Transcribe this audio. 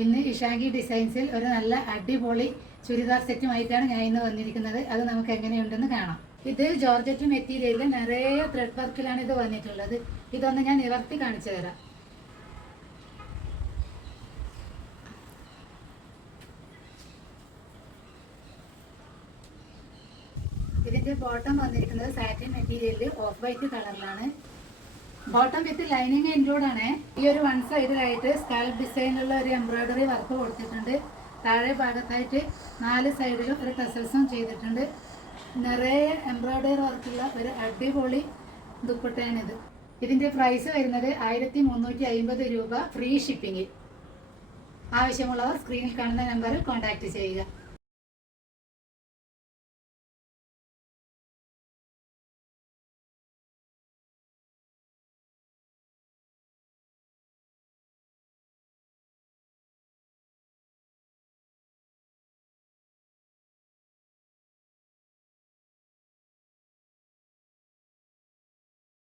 ഇന്ന് ഇഷാഗി ഡിസൈൻസിൽ ഒരു നല്ല അടിപൊളി ചുരിദാർ സെറ്റുമായിട്ടാണ് ഞാൻ ഇന്ന് വന്നിരിക്കുന്നത്. അത് നമുക്ക് എങ്ങനെയുണ്ടെന്ന് കാണാം. ഇത് ജോർജറ്റ് മെറ്റീരിയലിൽ നിറയെ ത്രെഡ് വർക്കിലാണ് ഇത് വന്നിട്ടുള്ളത്. ഇതൊന്ന് ഞാൻ നിവർത്തി കാണിച്ചു തരാം. ഇതിന്റെ ബോട്ടം വന്നിരിക്കുന്നത് സാറ്റിൻ മെറ്റീരിയലിൽ ഓഫ് വൈറ്റ് കളറിലാണ്. ബോട്ടം വിത്ത് ലൈനിങ് ഇൻക്ലൂഡ് ആണ്. ഈ ഒരു വൺ സൈഡിലായിട്ട് സ്കാൽപ്പ് ഡിസൈനുള്ള ഒരു എംബ്രോയിഡറി വർക്ക് കൊടുത്തിട്ടുണ്ട്. താഴെ ഭാഗത്തായിട്ട് 4 സൈഡിലും ഒരു ടസൽസും ചെയ്തിട്ടുണ്ട്. നിറയെ എംബ്രോയിഡറി വർക്കുള്ള ഒരു അടിപൊളി ദുപ്പട്ടയാണിത്. ഇതിന്റെ പ്രൈസ് വരുന്നത് 1350 രൂപ, ഫ്രീ ഷിപ്പിംഗ്. ആവശ്യമുള്ളവർ സ്ക്രീനിൽ കാണുന്ന നമ്പറിൽ കോൺടാക്ട് ചെയ്യുക.